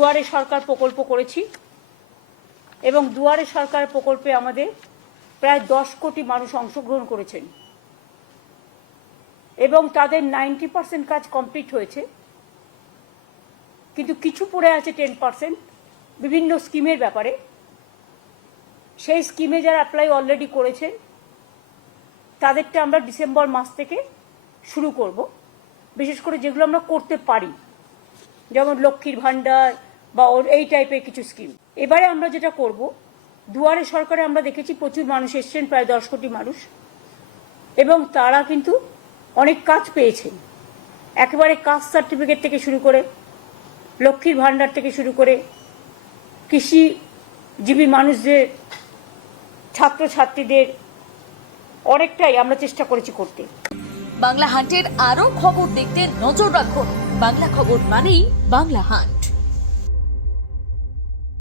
দুয়ারে সরকার প্রকল্প করেছি এবং দুয়ারে সরকার প্রকল্পে আমাদের প্রায় 10 কোটি মানুষ অংশগ্রহণ করেছেন এবং তাদের 90% কাজ কমপ্লিট হয়েছে, কিন্তু কিছু পড়ে আছে 10% বিভিন্ন স্কিমের ব্যাপারে। সেই স্কিমে যারা অ্যাপ্লাই অলরেডি করেছেন তাদেরটা আমরা ডিসেম্বর মাস থেকে শুরু করব, বিশেষ করে যেগুলো আমরা করতে পারি, যেমন লক্ষ্মীর ভাণ্ডার বা এই টাইপের কিছু স্কিম। এবারে আমরা যেটা করব, দুয়ারে সরকারে আমরা দেখেছি প্রচুর মানুষ এসছেন, প্রায় 10 কোটি মানুষ, এবং তারা কিন্তু অনেক কাজ পেয়েছেন। একেবারে কাস্ট সার্টিফিকেট থেকে শুরু করে, লক্ষ্মীর ভাণ্ডার থেকে শুরু করে, কৃষিজীবী মানুষদের, ছাত্রছাত্রীদের অনেকটাই আমরা চেষ্টা করেছি করতে। বাংলা হান্টের আরো খবর দেখতে নজর রাখুন। বাংলা খবর মানেই বাংলা হান্ট।